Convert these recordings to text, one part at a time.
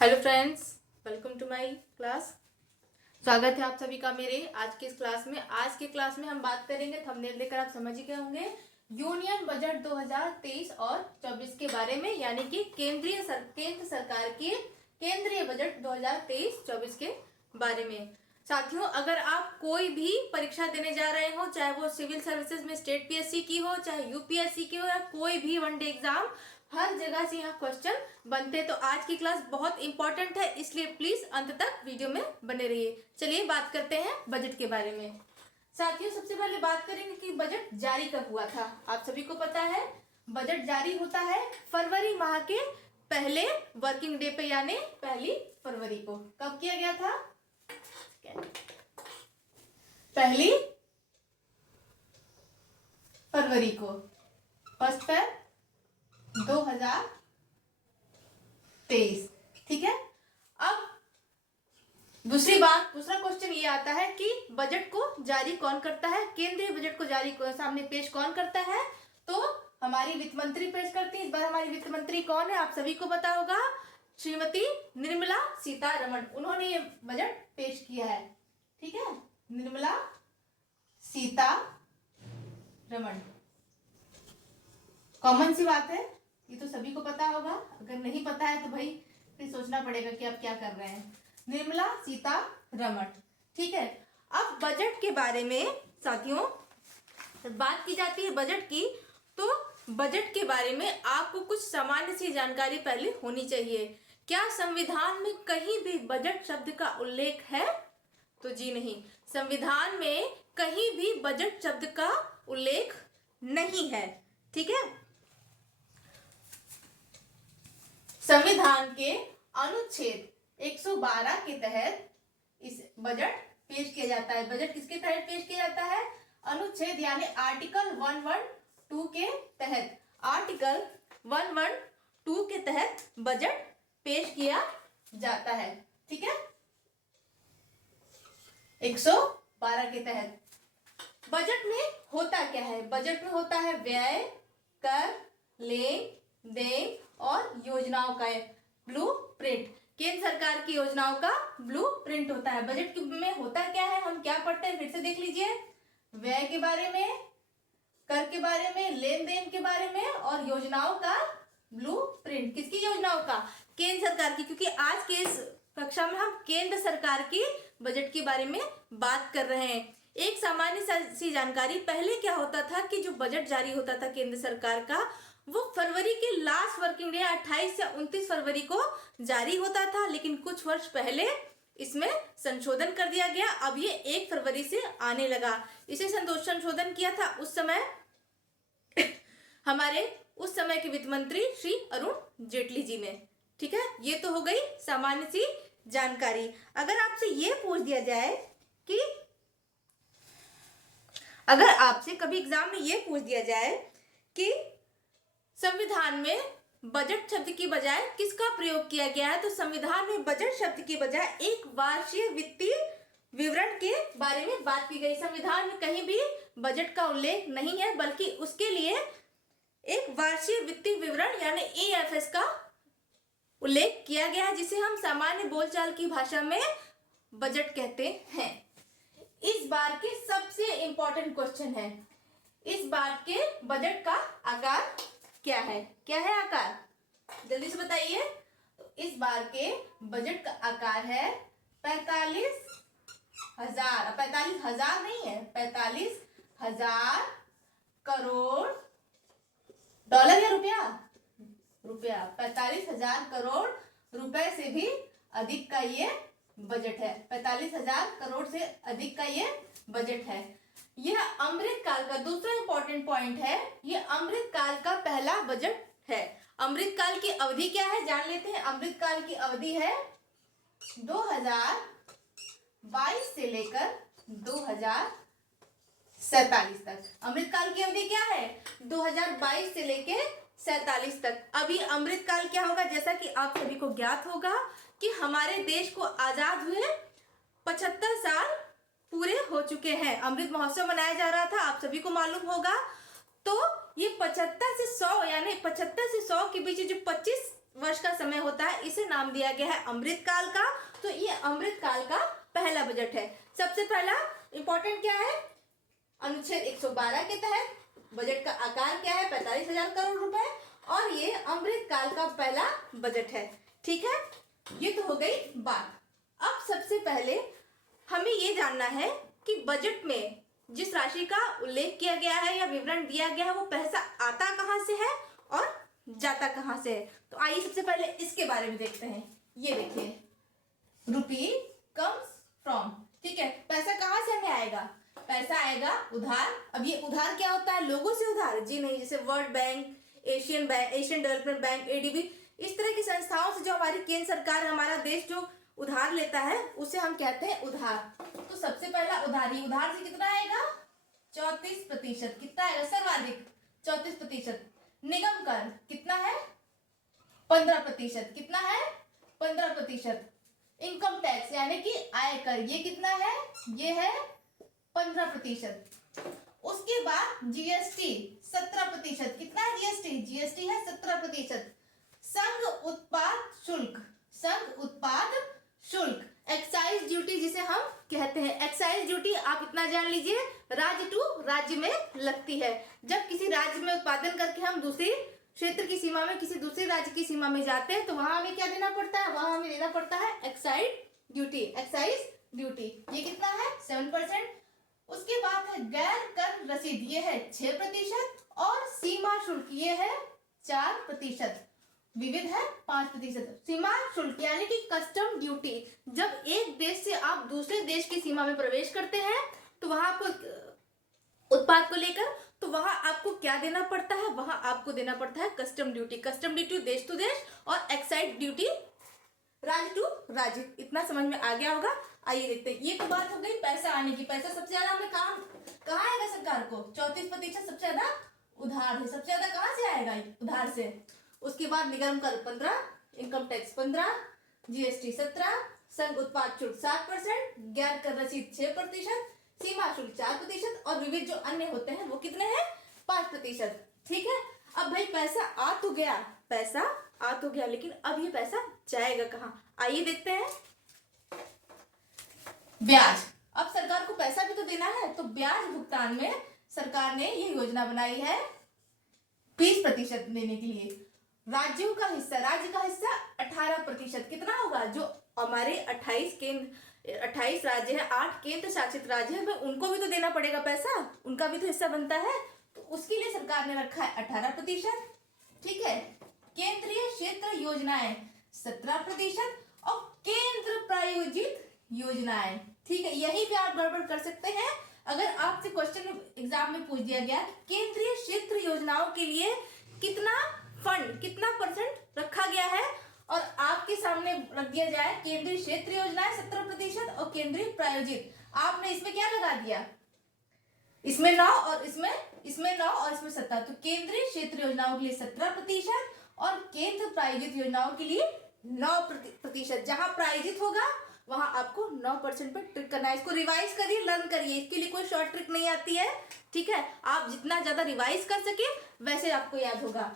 Hello friends, welcome to my class. स्वागत है आप सभी का मेरे आज के इस क्लास में। आज के क्लास में हम बात करेंगे, थंबनेल देखकर आप समझ ही गए होंगे, यूनियन बजट 2023 और 24 के बारे में, यानी कि केंद्र सरकार के केंद्रीय बजट 2023-24 के बारे में। साथियों, अगर आप कोई भी परीक्षा देने जा रहे हो, चाहे वो सिविल सर्विसेज में स्टेट पीएससी की हो, चाहे यूपीएससी की हो, या कोई भी वनडे एग्जाम, हर जगह से यहाँ क्वेश्चन बनते। तो आज की क्लास बहुत इंपॉर्टेंट है, इसलिए प्लीज अंत तक वीडियो में बने रहिए। चलिए बात करते हैं बजट के बारे में। साथियों, सबसे पहले बात करेंगे कि बजट जारी कब हुआ था। आप सभी को पता है बजट जारी होता है फरवरी माह के पहले वर्किंग डे पे, यानी 1 फरवरी को। कब किया गया था? 1 फरवरी को, 1 फरवरी 2023। ठीक है। अब दूसरा क्वेश्चन ये आता है कि बजट को जारी कौन करता है? केंद्रीय बजट को जारी सामने पेश कौन करता है? तो हमारी वित्त मंत्री पेश करती है। इस बार हमारी वित्त मंत्री कौन है? आप सभी को पता होगा, श्रीमती निर्मला सीतारमण। उन्होंने ये बजट पेश किया है। ठीक है, निर्मला सीतारमण। कॉमन सी बात है, ये तो सभी को पता होगा। अगर नहीं पता है तो भाई फिर सोचना पड़ेगा कि आप क्या कर रहे हैं। निर्मला सीतारमण। ठीक है। अब बजट के बारे में साथियों बात की जाती है बजट की, तो बजट के बारे में आपको कुछ सामान्य सी जानकारी पहले होनी चाहिए। क्या संविधान में कहीं भी बजट शब्द का उल्लेख है? तो जी नहीं, संविधान में कहीं भी बजट शब्द का उल्लेख नहीं है। ठीक है। संविधान के अनुच्छेद 112 के तहत इस बजट पेश किया जाता है। बजट किसके तहत पेश किया जाता है? अनुच्छेद यानी आर्टिकल 112 के तहत, आर्टिकल 112 के तहत बजट पेश किया जाता है। ठीक है, 112 के तहत। बजट में होता क्या है? बजट में होता है व्यय, कर, लेन देन और योजनाओं का ब्लूप्रिंट। केंद्र सरकार की योजनाओं का ब्लूप्रिंट होता है। बजट में होता क्या है, हम क्या पढ़ते हैं, फिर से देख लीजिए। व्यय के बारे में, कर के बारे में, लेन देन के बारे में और योजनाओं का ब्लूप्रिंट। किसकी योजनाओं का? केंद्र सरकार की, क्योंकि आज के इस कक्षा में हम केंद्र सरकार की बजट के बारे में बात कर रहे हैं। एक सामान्य सी जानकारी, पहले क्या होता था कि जो बजट जारी होता था केंद्र सरकार का, वो फरवरी के लास्ट वर्किंग डे 28 या 29 फरवरी को जारी होता था। लेकिन कुछ वर्ष पहले इसमें संशोधन कर दिया गया। अब ये 1 फरवरी से आने लगा। इसे संशोधन किया था उस समय हमारे उस समय के वित्त मंत्री श्री अरुण जेटली जी ने। ठीक है, ये तो हो गई सामान्य सी जानकारी। अगर आपसे ये पूछ दिया जाए कि अगर आपसे कभी एग्जाम में ये पूछ दिया जाए कि संविधान में बजट शब्द की बजाय किसका प्रयोग किया गया है, तो संविधान में बजट शब्द की बजाय एक वार्षिक वित्तीय विवरण के बारे में बात की गई। संविधान में कहीं भी बजट का उल्लेख नहीं है, बल्कि उसके लिए एक वार्षिक वित्तीय विवरण यानी EFS का उल्लेख किया गया है, जिसे हम सामान्य बोलचाल की भाषा में बजट कहते हैं। इस बार के सबसे इंपॉर्टेंट क्वेश्चन है, इस बार के बजट का आकार क्या है? क्या है आकार? जल्दी से बताइए। तो इस बार के बजट का आकार है 45,000। 45,000 नहीं है, 45,000 करोड़। डॉलर या रुपया? रुपया। 45,000 करोड़ रुपए से भी अधिक का ये बजट है। 45,000 करोड़ से अधिक का ये बजट है। यह अमृतकाल का दूसरा इंपॉर्टेंट पॉइंट है, यह अमृतकाल का पहला बजट है। अमृतकाल की अवधि क्या है, जान लेते हैं। अमृतकाल की अवधि है 2022 से लेकर 2047 तक। अमृतकाल की अवधि क्या है? 2022 से लेकर 47 तक। अभी अमृतकाल क्या होगा, जैसा कि आप सभी को ज्ञात होगा कि हमारे देश को आजाद हुए 75 साल पूरे हो चुके हैं। अमृत महोत्सव मनाया जा रहा था, आप सभी को मालूम होगा। तो ये 75 से 100 यानी 75 से 100 के बीच जो 25 वर्ष का समय होता है, इसे नाम दिया गया है अमृतकाल का। तो ये अमृतकाल का पहला बजट है। सबसे पहला इंपॉर्टेंट क्या है, अनुच्छेद 112 के तहत बजट का आकार क्या है, 45,000 करोड़ रुपए, और ये अमृतकाल का पहला बजट है। ठीक है, ये तो हो गई बात। अब सबसे पहले हमें ये जानना है कि बजट में जिस राशि का उल्लेख किया गया है या विवरण दिया गया है वो पैसा आता कहाँ से है और जाता कहाँ से है। तो आइए सबसे पहले इसके बारे में देखते हैं। ये देखिए, रुपी कम्स फ्रॉम, ठीक है, पैसा कहाँ से हमें आएगा, पैसा आएगा उधार। अब ये उधार क्या होता है, लोगों से उधार? जी नहीं, जैसे world bank, Asian development bank, ADB, इस तरह की संस्थाओं से जो हमारी केंद्र सरकार, हमारा देश जो उधार लेता है उसे हम कहते हैं उधार। तो सबसे पहला उधारी, उधार से कितना आएगा, 34%। कितना आएगा, सर्वाधिक 34%। निगम कर कितना है, 15%। कितना है, 15%। इनकम टैक्स यानी कि आयकर, ये कितना है, ये है 15%। उसके बाद जीएसटी 17%। कितना है जीएसटी, जीएसटी है 17%। संघ उत्पाद शुल्क, संघ उत्पाद शुल्क, एक्साइज ड्यूटी जिसे हम कहते हैं। एक्साइज ड्यूटी आप इतना जान लीजिए, राज्य टू राज्य में लगती है। जब किसी राज्य में उत्पादन करके हम दूसरी क्षेत्र की सीमा में, किसी दूसरे राज्य की सीमा में जाते हैं तो वहां हमें क्या देना पड़ता है, वहां हमें देना पड़ता है एक्साइज ड्यूटी। एक्साइज ड्यूटी ये कितना है, 7%। उसके बाद है गैर कर रसीद, ये है 6%, और सीमा शुल्क ये है 4%, विविध है 5%। सीमा शुल्क यानी कि कस्टम ड्यूटी, जब एक देश से आप दूसरे देश की सीमा में प्रवेश करते हैं तो वहां आपको उत्पाद को लेकर, तो वहां आपको क्या देना पड़ता है, वहां आपको देना पड़ता है कस्टम ड्यूटी। कस्टम ड्यूटी देश टू देश और एक्साइज ड्यूटी राज्य टू राज्य। इतना समझ में आ गया होगा। आइए देखते हैं, ये तो बात हो गई पैसा आने की। पैसा सबसे ज्यादा हमें कहाँ आएगा सरकार को, 34%। सबसे ज्यादा उधार है, सबसे ज्यादा कहाँ से आएगा, उधार से। उसके बाद निगम कर 15, इनकम टैक्स 15, जीएसटी 17, संघ उत्पाद शुल्क 7%, गैर कर रसीद 6%, सीमा शुल्क 4%, और विविध जो अन्य होते हैं वो कितने हैं, 5%। ठीक है, अब भाई पैसा आ तो गया, पैसा आ तो गया, लेकिन अब ये पैसा जाएगा कहाँ, आइए देखते हैं। ब्याज, अब सरकार को पैसा भी तो देना है, तो ब्याज भुगतान में सरकार ने ये योजना बनाई है 20% देने के लिए। राज्यों का हिस्सा, राज्य का हिस्सा 18%। कितना होगा, जो हमारे 28 राज्य है, 8 केंद्र शासित राज्य है, उनको भी तो देना पड़ेगा पैसा, उनका भी तो हिस्सा बनता है, तो उसके लिए सरकार ने रखा है 18%। ठीक है, केंद्रीय क्षेत्र योजनाएं 17% और केंद्र प्रायोजित योजनाएं। ठीक है, यही पे आप गड़बड़ कर सकते हैं। अगर आपसे क्वेश्चन एग्जाम में पूछ दिया गया केंद्रीय क्षेत्र योजनाओं के लिए कितना फंड, कितना % रखा गया है, और आपके सामने रख दिया जाए केंद्रीय क्षेत्र योजनाएं 17% और केंद्रीय प्रायोजित, आपने इसमें क्या लगा दिया, इसमें 9 और इसमें 9 और इसमें 17, तो केंद्रीय क्षेत्र योजनाओं के लिए 17% और केंद्र प्रायोजित योजनाओं के लिए 9%। जहां प्रायोजित होगा वहां आपको 9% पर ट्रिक करना है। इसको रिवाइज करिए, लर्न करिए, इसके लिए कोई शॉर्ट ट्रिक नहीं आती है। ठीक है, आप जितना ज्यादा रिवाइज कर सके वैसे आपको याद होगा।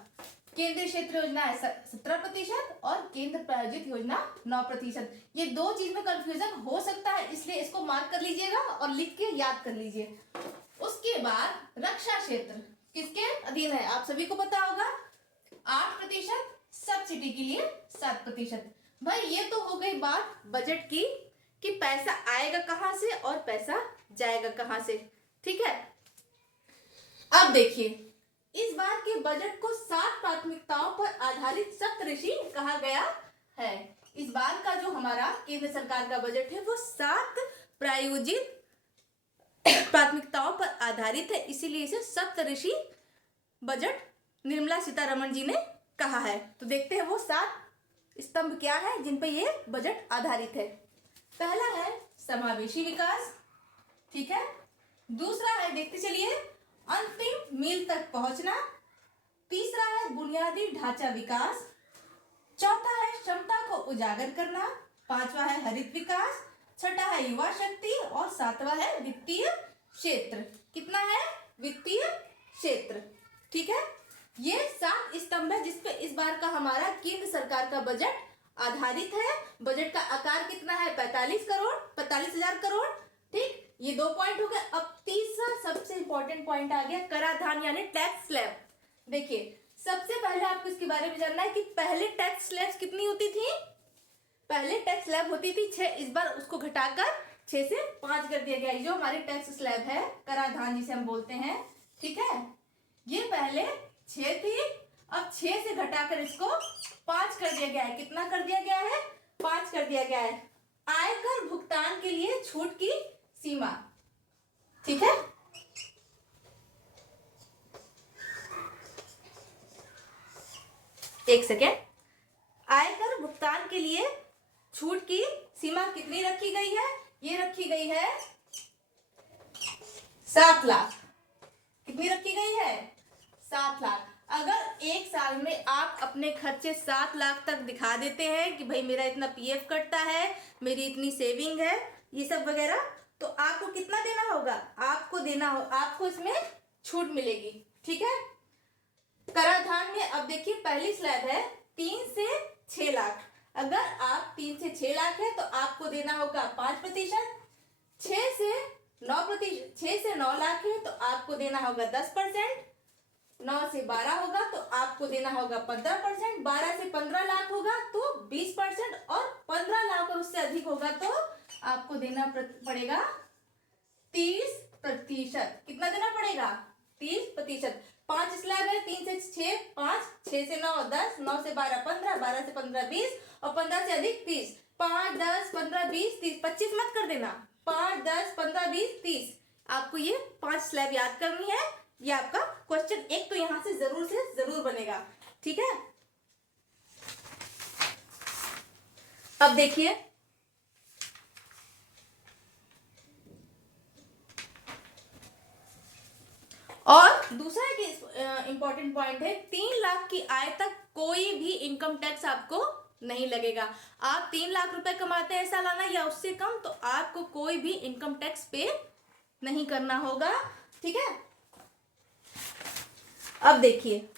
केंद्रीय क्षेत्र योजना 17% और केंद्र प्रायोजित योजना 9%। ये दो चीज में कंफ्यूजन हो सकता है, इसलिए इसको मार्क कर लीजिएगा और लिख के याद कर लीजिए। उसके बाद रक्षा क्षेत्र किसके अधीन है, आप सभी को पता होगा, 8%, सब्सिडी के लिए 7%। भाई ये तो हो गई बात बजट की कि पैसा आएगा कहां से और पैसा जाएगा कहां से। ठीक है, अब देखिए, इस बार के बजट को 7 प्राथमिकताओं पर आधारित सप्तऋषि कहा गया है। इस बार का जो हमारा केंद्र सरकार का बजट है वो 7 प्रायोजित प्राथमिकताओं पर आधारित है, इसीलिए इसे सप्तऋषि बजट निर्मला सीतारमण जी ने कहा है। तो देखते हैं वो 7 स्तंभ क्या है जिन पे ये बजट आधारित है। पहला है समावेशी विकास, ठीक है। दूसरा है, देखते चलिए, अंतिम मील तक पहुंचना। तीसरा है बुनियादी ढांचा विकास। चौथा है क्षमता को उजागर करना। पांचवा है हरित विकास। छठा है युवा शक्ति और सातवां है वित्तीय क्षेत्र। कितना है, वित्तीय क्षेत्र। ठीक है, ये 7 स्तंभ है जिसपे इस बार का हमारा केंद्र सरकार का बजट आधारित है। बजट का आकार कितना है? 45,000 करोड़। ठीक, ये 2 पॉइंट हो गए। अब तीसरा सबसे इंपॉर्टेंट पॉइंट आ गया, कराधान यानी टैक्स स्लैब। देखिए, सबसे पहले आपको इसके बारे में जानना है कि पहले टैक्स स्लैब कितनी होती थी। पहले टैक्स स्लैब होती थी 6, इस बार उसको घटाकर 6 से 5 कर दिया गया। जो हमारी टैक्स स्लैब है, कराधान जिसे हम बोलते हैं, ठीक है, ये पहले 6 थी, अब 6 से घटाकर इसको 5 कर दिया गया है। कितना कर दिया गया है? 5 कर दिया गया है। आयकर भुगतान के लिए छूट की सीमा, ठीक है, एक सेकेंड। आयकर भुगतान के लिए छूट की सीमा कितनी रखी गई है? ये रखी गई है 7 लाख। कितनी रखी गई है? 7 लाख। अगर एक साल में आप अपने खर्चे 7 लाख तक दिखा देते हैं कि भाई मेरा इतना पीएफ कटता है, मेरी इतनी सेविंग है, ये सब वगैरह, तो आपको कितना देना होगा? आपको इसमें छूट मिलेगी, ठीक है। कराधान में अब देखिए, पहली स्लैब है 3 से 6 लाख। अगर आप 3 से 6 लाख है तो आपको देना होगा 5%। 6 से 9 लाख है तो आपको देना होगा 10%। 9 से 12 होगा तो आपको देना होगा 15%। 12 से 15 लाख होगा तो 20%, और 15 लाख और उससे अधिक होगा तो आपको देना पड़ेगा 30%। कितना देना पड़ेगा? 30%। 5 स्लैब है, 3 से 6 5, 6 से 9 10, 9 से 12 15, 12 से 15 20, और 15 से अधिक 30। 5 10 15 20 30, 25 मत कर देना। 5 10 15 20 30, आपको ये 5 स्लैब याद करनी है। ये आपका क्वेश्चन एक तो यहां से जरूर बनेगा, ठीक है। अब देखिए, और दूसरा एक इंपॉर्टेंट पॉइंट है, 3 लाख की आय तक कोई भी इनकम टैक्स आपको नहीं लगेगा। आप 3 लाख रुपए कमाते हैं सालाना या उससे कम, तो आपको कोई भी इनकम टैक्स पे नहीं करना होगा, ठीक है। अब देखिए,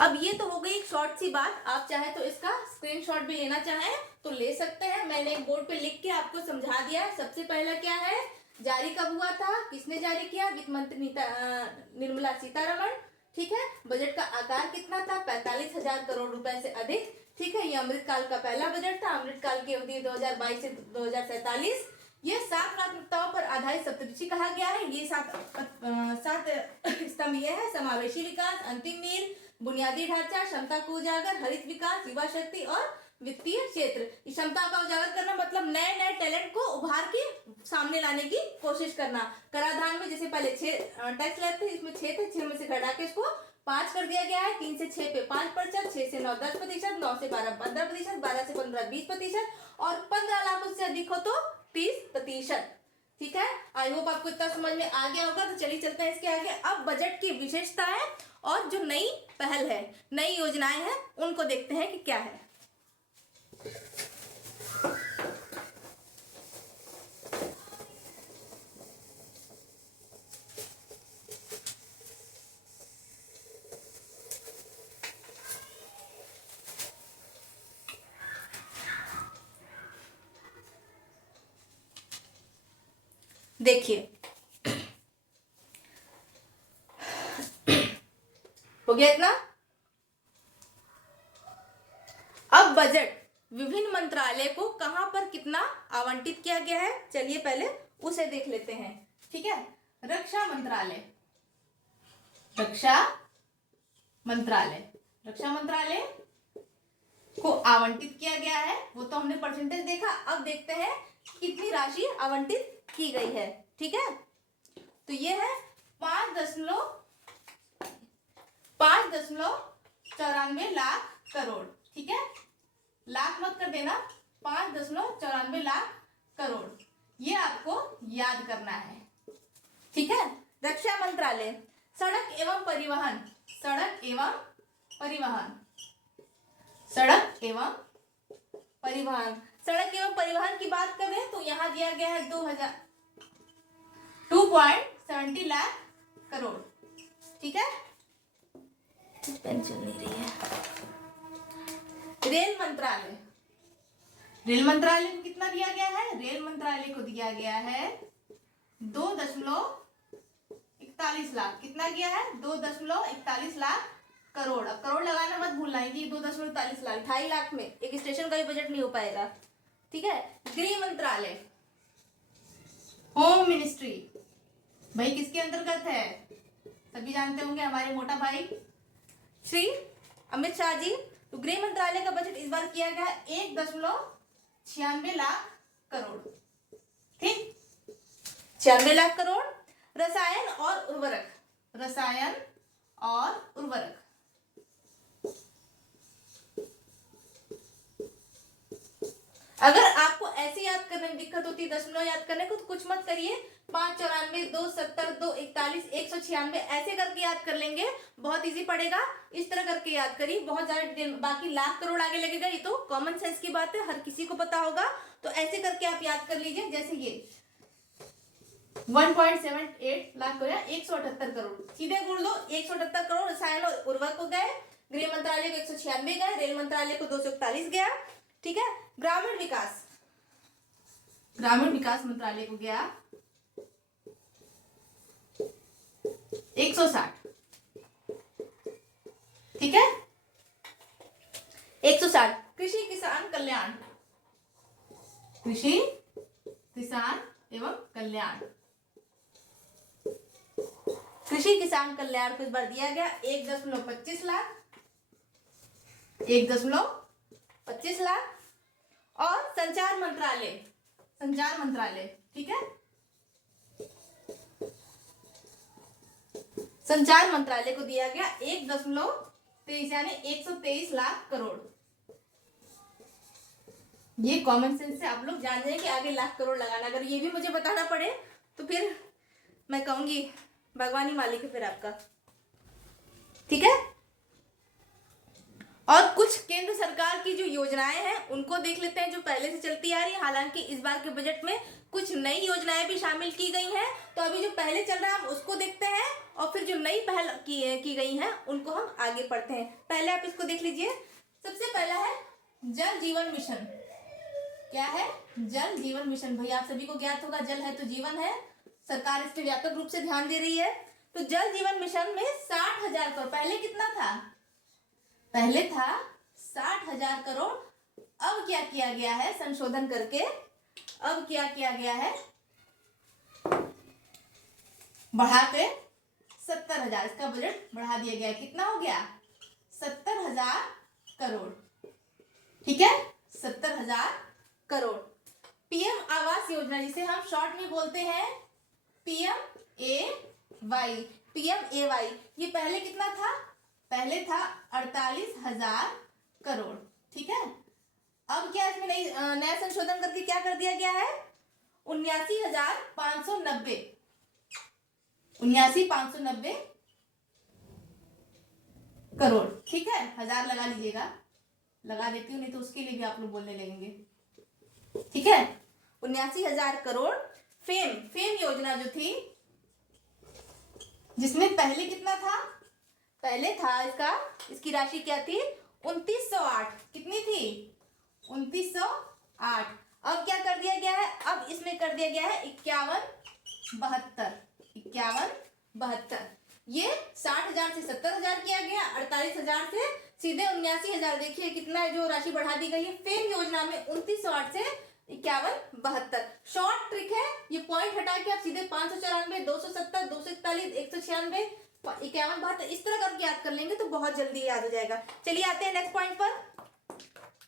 अब ये तो हो गई एक शॉर्ट सी बात। आप चाहे तो इसका स्क्रीनशॉट भी लेना चाहें तो ले सकते हैं। मैंने एक बोर्ड पे लिख के आपको समझा दिया। सबसे पहला क्या है, जारी कब हुआ था, किसने जारी किया? वित्त मंत्री निर्मला सीतारमण, ठीक है। बजट का आकार कितना था? 45,000 करोड़ रुपए से अधिक, ठीक है। ये अमृतकाल का पहला बजट था। अमृतकाल की अवधि 2022 से 2047। ये 7 प्राथमिकताओं पर आधारित सप्तऋषि कहा गया है। ये 7 स्तंभ ये है: समावेशी विकास, अंतिम मील, बुनियादी ढांचा, क्षमता को उजागर, हरित विकास, युवा शक्ति और वित्तीय क्षेत्र। क्षमता का उजागर करना मतलब नए नए टैलेंट को उभार के सामने लाने की कोशिश करना। कराधान में जैसे पहले 6 टैक्स स्लैब थे, इसमें 6 थे, 6 में से घटा के इसको 5 कर दिया गया है। 3 से 6 पे 5%, 6 से 9 10%, 9 से 12 15%, 12 से 15 20%, और 15 लाख उससे अधिक हो तो 30%, ठीक है। आई होप आपको इतना समझ में आ गया होगा। तो चलिए चलते हैं इसके आगे। अब बजट की विशेषताएं और जो नई पहल है, नई योजनाएं हैं, उनको देखते हैं कि क्या है। देखिए, हो गया इतना। अब बजट विभिन्न मंत्रालय को कहां पर कितना आवंटित किया गया है, चलिए पहले उसे देख लेते हैं, ठीक है। रक्षा मंत्रालय को आवंटित किया गया है, वो तो हमने परसेंटेज देखा। अब देखते हैं कितनी राशि आवंटित की गई है, ठीक है। तो ये है 5.94 लाख करोड़, ठीक है। लाख मत कर देना, 5.94 लाख करोड़, ये आपको याद करना है, ठीक है। रक्षा मंत्रालय, सड़क एवं परिवहन की बात करें तो यहाँ दिया गया है 2.70 लाख करोड़। ठीक है, पेन चल नहीं रही है। रेल मंत्रालय, रेल मंत्रालय को कितना दिया गया है? रेल मंत्रालय को दिया गया है 2.41 लाख। कितना गया है? 2.41 लाख करोड़। अब करोड़ लगाना मत भूलना है कि 2.41 लाख, 2.5 लाख में एक स्टेशन का भी बजट नहीं हो पाएगा। ठीक है। गृह मंत्रालय, होम मिनिस्ट्री, भाई किसके अंतर्गत है? सभी जानते होंगे, हमारे मोटा भाई श्री अमित शाह जी। तो गृह मंत्रालय का बजट इस बार किया गया 1.96 लाख करोड़। ठीक, 96 लाख करोड़। रसायन और उर्वरक, रसायन और उर्वरक, अगर आपको ऐसे याद करने में दिक्कत होती है दशमलव याद करने को, तो कुछ मत करिए, 594, 270, 241, 196 ऐसे करके याद कर लेंगे, बहुत इजी पड़ेगा। इस तरह करके याद करिए, बहुत ज्यादा। बाकी लाख करोड़ आगे लगेगा, ये तो कॉमन सेंस की बात है, हर किसी को पता होगा। तो ऐसे करके आप याद कर लीजिए, जैसे ये 1.78 लाख हो गया, 178 करोड़। सीधे बोल दो, 178 करोड़ रसायन और उर्वरक को गए, गृह मंत्रालय को 196 गए, रेल मंत्रालय को 241 गया। ठीक है। ग्रामीण विकास, ग्रामीण विकास मंत्रालय को गया 160। ठीक है, 160। कृषि किसान कल्याण, कृषि किसान एवं कल्याण, कृषि किसान कल्याण को इस बार दिया गया 1.25 लाख, 1.25 लाख। और संचार मंत्रालय, संचार मंत्रालय, ठीक है, संचार मंत्रालय को दिया गया 1.23 यानी 123 लाख करोड़। ये कॉमन सेंस से आप लोग जान जाए कि आगे लाख करोड़ लगाना। अगर ये भी मुझे बताना पड़े तो फिर मैं कहूंगी भगवान ही मालिक है फिर आपका। ठीक है। और कुछ केंद्र सरकार की जो योजनाएं हैं उनको देख लेते हैं, जो पहले से चलती आ रही है। हालांकि इस बार के बजट में कुछ नई योजनाएं भी शामिल की गई हैं, तो अभी जो पहले चल रहा है हम उसको देखते हैं, और फिर जो नई पहल की गई हैं उनको हम आगे पढ़ते हैं। पहले आप इसको देख लीजिए। सबसे पहला है जल जीवन मिशन। क्या है? जल जीवन मिशन। भाई आप सभी को ज्ञात होगा, जल है तो जीवन है, सरकार इस पे व्यापक रूप से ध्यान दे रही है। तो जल जीवन मिशन में 60,000 करोड़, पहले कितना था? पहले था 60,000 करोड़। अब क्या किया गया है? संशोधन करके अब क्या किया गया है? बढ़ा के 70,000, इसका बजट बढ़ा दिया गया है। कितना हो गया? 70,000 करोड़। ठीक है, 70,000 करोड़। पीएम आवास योजना, जिसे हम शॉर्ट में बोलते हैं PMAY, PMAY, ये पहले कितना था? पहले था 48,000 करोड़। ठीक है। अब क्या इसमें नया संशोधन करके क्या कर दिया गया है? 79,590, 79,590 करोड़। ठीक है, 1000 लगा लीजिएगा, लगा देती हूँ, नहीं तो उसके लिए भी आप लोग बोलने लगेंगे। ठीक है, 79,000 करोड़। फेम योजना जो थी, जिसमें पहले कितना था? पहले था इसकी राशि क्या थी? 2908। कितनी थी? 2908। अब क्या कर दिया गया है? अब इसमें कर दिया गया है 5172, 5172। ये 60,000 से 70,000 किया गया, 48,000 से सीधे 79,000। देखिए कितना जो राशि बढ़ा दी गई है फेम योजना में, 2908 से 5172। शॉर्ट ट्रिक है, ये पॉइंट हटा के आप सीधे 594, 270, 241, 196, 5172 इस तरह करके याद कर लेंगे तो बहुत जल्दी याद हो जाएगा। चलिए आते हैं नेक्स्ट पॉइंट पर।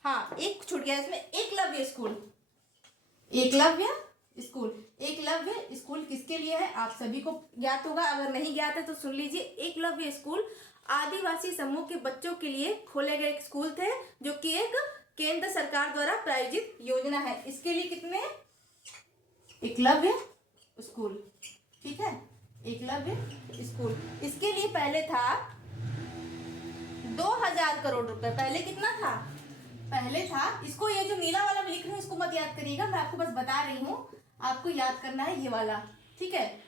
हाँ, एक छूट गया इसमें, Eklavya school. Eklavya school, Eklavya school किसके लिए है? आप सभी को ज्ञात होगा, अगर नहीं ज्ञात है तो सुन लीजिए। एकलव्य स्कूल आदिवासी समूह के बच्चों के लिए खोले गए एक स्कूल थे, जो कि एक केंद्र सरकार द्वारा प्रायोजित योजना है। इसके लिए कितने? एकलव्य स्कूल। ठीक है, एकलव्य स्कूल। इसके लिए पहले था 2000 करोड़ रुपए। पहले कितना था? पहले था, इसको ये जो नीला वाला मैं लिख रही हूँ इसको मत याद करिएगा, मैं आपको बस बता रही हूँ, आपको याद करना है ये वाला। ठीक है,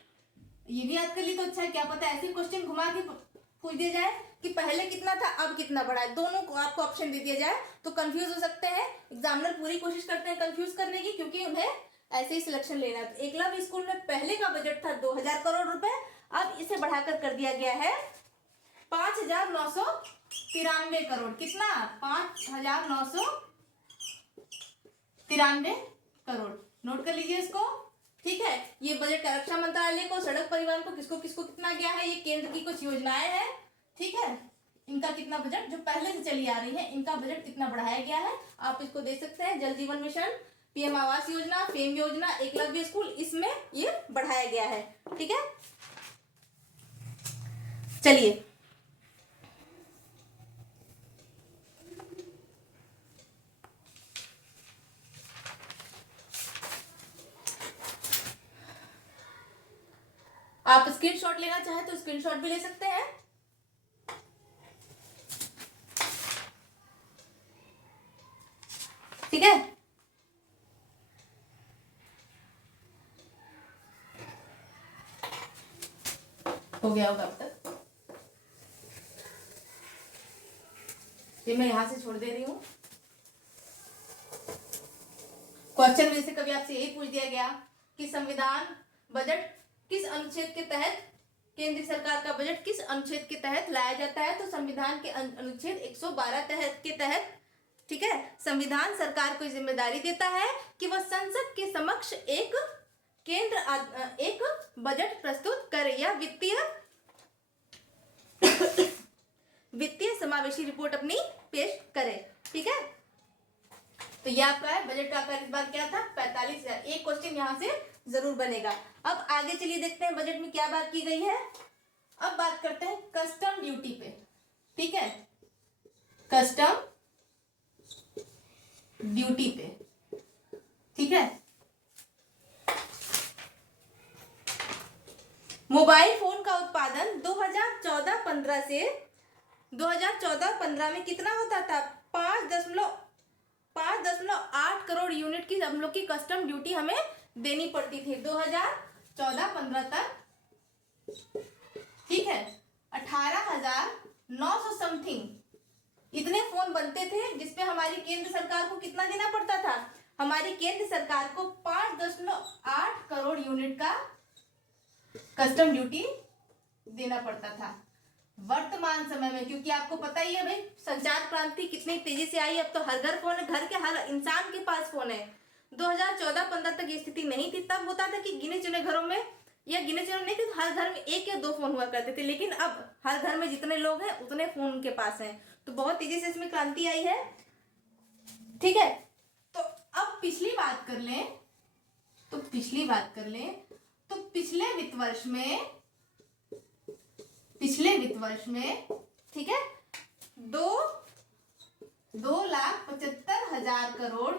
ये भी याद कर ली तो अच्छा है, क्या पता ऐसे क्वेश्चन घुमा के पूछ दिया जाए कि पहले कितना था अब कितना बढ़ा है, दोनों को आपको ऑप्शन दे दिया जाए तो कंफ्यूज हो सकते हैं। एग्जामिनर पूरी कोशिश करते हैं कंफ्यूज करने की, क्योंकि उन्हें ऐसे ही सिलेक्शन लेना है। तो एकलव्य स्कूल में पहले का बजट था 2000 करोड़ रुपए, अब इसे बढ़ाकर कर दिया गया है 5993 करोड़। कितना? 5993 करोड़। नोट कर लीजिए इसको, ठीक है। ये बजट रक्षा मंत्रालय को, सड़क परिवहन को, किसको किसको कितना गया है, ये केंद्र की कुछ योजनाएं हैं, ठीक है। इनका कितना बजट जो पहले से चली आ रही है, इनका बजट कितना बढ़ाया गया है, आप इसको दे सकते हैं। जल जीवन mission, PM Awas Yojana, fame योजना, एकलव्य स्कूल, इसमें ये बढ़ाया गया है, ठीक है। चलिए आप स्क्रीनशॉट लेना चाहे तो स्क्रीनशॉट भी ले सकते हैं। ठीक है, हो गया होगा अब तक। ये मैं यहां से छोड़ दे रही हूं। क्वेश्चन में से कभी आपसे यही पूछ दिया गया कि संविधान बजट किस अनुच्छेद के तहत, केंद्र सरकार का बजट किस अनुच्छेद के तहत लाया जाता है, तो संविधान के अनुच्छेद 112 के तहत, ठीक है। संविधान सरकार को जिम्मेदारी देता है कि वह संसद के समक्ष एक बजट प्रस्तुत करे या वित्तीय समावेशी रिपोर्ट अपनी पेश करे, ठीक है। तो ये आपका है बजट का आकार इस बार क्या था, 45,000। एक क्वेश्चन यहां से जरूर बनेगा। अब आगे चलिए देखते हैं बजट में क्या बात की गई है। अब बात करते हैं कस्टम ड्यूटी पे, ठीक है। कस्टम ड्यूटी पे, ठीक है। मोबाइल फोन का उत्पादन 2014-15 से 2014-15 में कितना होता था, 5.8 करोड़ यूनिट की हम लोग की कस्टम ड्यूटी हमें देनी पड़ती थी 2014-15 तक, ठीक है। 18,900 समथिंग इतने फोन बनते थे, जिसपे हमारी केंद्र सरकार को कितना देना पड़ता था, हमारी केंद्र सरकार को 5.8 करोड़ यूनिट का कस्टम ड्यूटी देना पड़ता था। वर्तमान समय में, क्योंकि आपको पता ही है भाई संचार क्रांति कितनी तेजी से आई, अब तो हर घर फोन है, घर के हर इंसान के पास फोन है। 2014-15 तक ये स्थिति नहीं थी, तब होता था कि गिने चुने घरों में, या गिने चुने नहीं थे, हर घर में 1 या 2 फोन हुआ करते थे, लेकिन अब हर घर में जितने लोग हैं उतने फोन उनके पास हैं, तो बहुत तेजी से इसमें क्रांति आई है, ठीक है। तो अब पिछली बात कर लें, तो पिछले वित्त वर्ष में, ठीक है, 2,75,000 करोड़,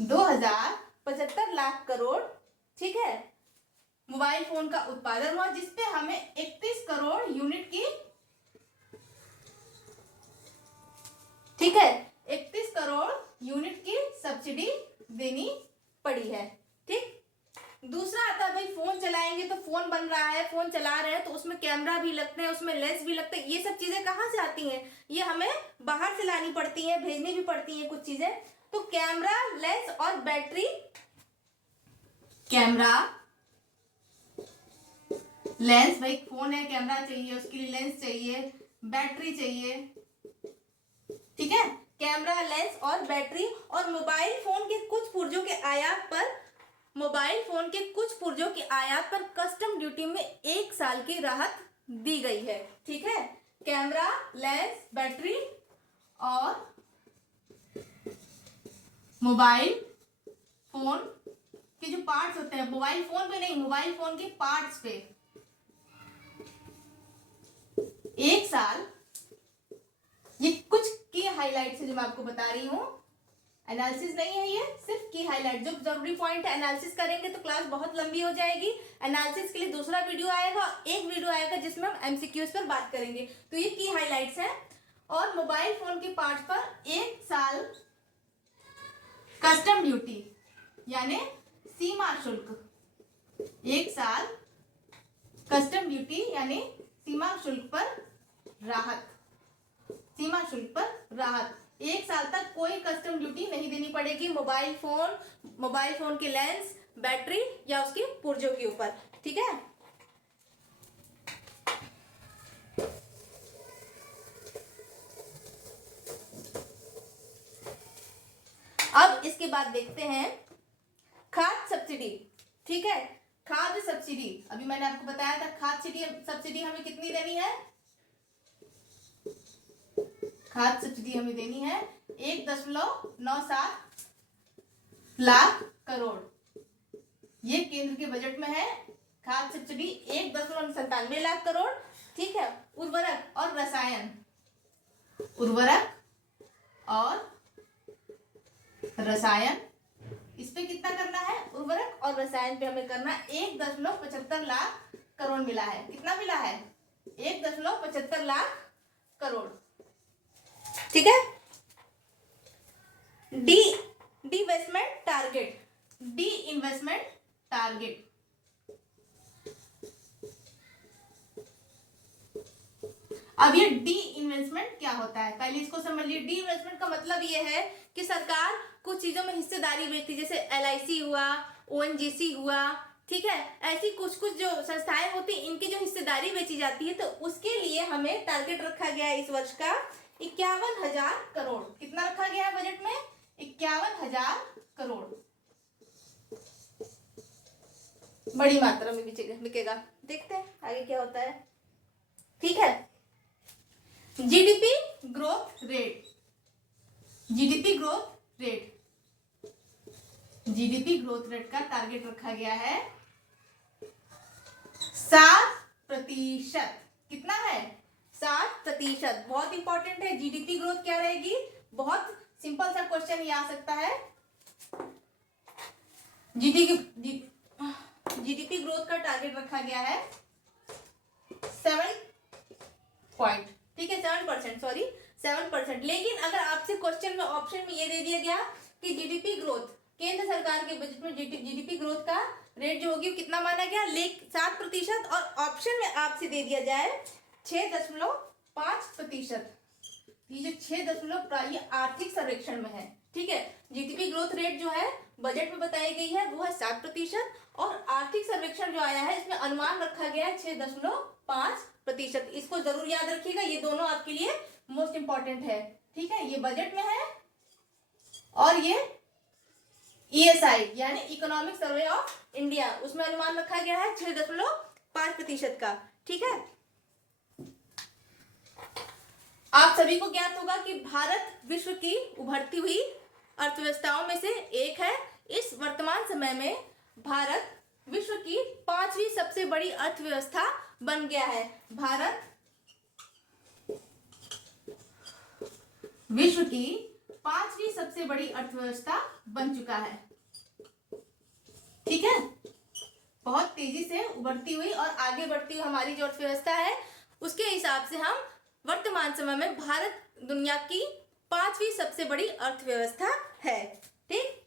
2,75 लाख करोड़, ठीक है, मोबाइल फोन का उत्पादन हुआ, जिसपे हमें 31 करोड़ यूनिट की, ठीक है, 31 करोड़ यूनिट की सब्सिडी देनी पड़ी है, ठीक। दूसरा आता है भाई फोन चलाएंगे तो फोन बन रहा है, फोन चला रहे हैं तो उसमें कैमरा भी लगते हैं, उसमें लेंस भी लगते हैं, ये सब चीजें कहाँ से आती हैं, ये हमें बाहर से लानी पड़ती हैं, भेजनी भी पड़ती हैं कुछ चीजें। तो कैमरा, लेंस और बैटरी, कैमरा, लेंस, भाई फोन है, कैमरा चाहिए, उसके लिए लेंस चाहिए, बैटरी चाहिए, ठीक है। कैमरा, लेंस और बैटरी, और मोबाइल फोन के कुछ पुर्जों के आयात पर कस्टम ड्यूटी में 1 साल की राहत दी गई है, ठीक है। कैमरा, लेंस, बैटरी और मोबाइल फोन के जो पार्ट्स होते हैं, मोबाइल फोन पे नहीं, मोबाइल फोन के पार्ट्स पे 1 साल, ये कुछ की हाईलाइट है जो मैं आपको बता रही हूँ, एनालिसिस नहीं है, ये सिर्फ की हाईलाइट, जो जरूरी पॉइंट है। एनालिसिस करेंगे तो क्लास बहुत लंबी हो जाएगी, एनालिसिस के लिए दूसरा वीडियो आएगा, एक वीडियो आएगा जिसमें हम एमसीक्यूज पर बात करेंगे। तो ये की हाईलाइट्स हैं। और मोबाइल फोन के पार्ट पर 1 साल कस्टम ड्यूटी यानी सीमा शुल्क, एक साल कस्टम ड्यूटी यानी सीमा शुल्क पर राहत, सीमा शुल्क पर राहत। एक साल तक कोई कस्टम ड्यूटी नहीं देनी पड़ेगी मोबाइल फोन के लेंस, बैटरी या उसके पुर्जों के ऊपर, ठीक है। अब इसके बाद देखते हैं खाद सब्सिडी, ठीक है। खाद सब्सिडी, अभी मैंने आपको बताया था खाद सब्सिडी हमें कितनी देनी है, खाद सब्सिडी हमें देनी है 1.97 लाख करोड़। ये केंद्र के बजट में है, खाद सब्सिडी 1.97 लाख करोड़, ठीक है। उर्वरक और रसायन, उर्वरक और रसायन, इस पे कितना करना है, उर्वरक और रसायन पे हमें करना 1.75 लाख करोड़ मिला है। कितना मिला है, 1.75 लाख करोड़, ठीक है। डी इन्वेस्टमेंट टारगेट, अब ये डी इन्वेस्टमेंट क्या होता है, पहले इसको समझ लीजिए। डी इन्वेस्टमेंट का मतलब ये है कि सरकार कुछ चीजों में हिस्सेदारी बेचती, जैसे LIC हुआ, ONGC हुआ, ठीक है। ऐसी कुछ जो संस्थाएं होती हैं, इनकी जो हिस्सेदारी बेची जाती है, तो उसके लिए हमें टारगेट रखा गया है इस वर्ष का 51,000 करोड़। कितना रखा गया है बजट में, 51,000 करोड़, बड़ी मात्रा में बिकेगा। देखते हैं आगे क्या होता है, ठीक है। GDP growth rate, GDP growth rate का टारगेट रखा गया है 7%। कितना है, 7%। बहुत इंपॉर्टेंट है। जीडीपी ग्रोथ क्या रहेगी, बहुत सिंपल सा क्वेश्चन ये आ सकता है। जीडीपी ग्रोथ का टारगेट रखा गया है 7%, लेकिन अगर आपसे क्वेश्चन में ऑप्शन में ये दे दिया गया कि जीडीपी ग्रोथ, केंद्र सरकार के बजट में जीडीपी ग्रोथ का रेट जो होगी कितना माना गया, 7%, और ऑप्शन में आपसे दे दिया जाए 6.5%, ये जो 6 ये आर्थिक सर्वेक्षण में है, ठीक है। जीडीपी ग्रोथ रेट जो है बजट में बताई गई है वो है 7%, और आर्थिक सर्वेक्षण जो आया है इसमें अनुमान रखा गया है 6.5%। इसको जरूर याद रखिएगा, ये दोनों आपके लिए मोस्ट इंपॉर्टेंट है, ठीक है। ये बजट में है और ये ESI यानी इकोनॉमिक सर्वे ऑफ इंडिया, उसमें अनुमान रखा गया है 6.5% का, ठीक है। आप सभी को ज्ञात होगा कि भारत विश्व की उभरती हुई अर्थव्यवस्थाओं में से एक है। इस वर्तमान समय में भारत विश्व की 5वीं सबसे बड़ी अर्थव्यवस्था बन गया है। भारत विश्व की 5वीं सबसे बड़ी अर्थव्यवस्था बन चुका है, ठीक है। बहुत तेजी से उभरती हुई और आगे बढ़ती हुई हमारी जो अर्थव्यवस्था है, उसके हिसाब से हम वर्तमान समय में भारत दुनिया की 5वीं सबसे बड़ी अर्थव्यवस्था है, ठीक।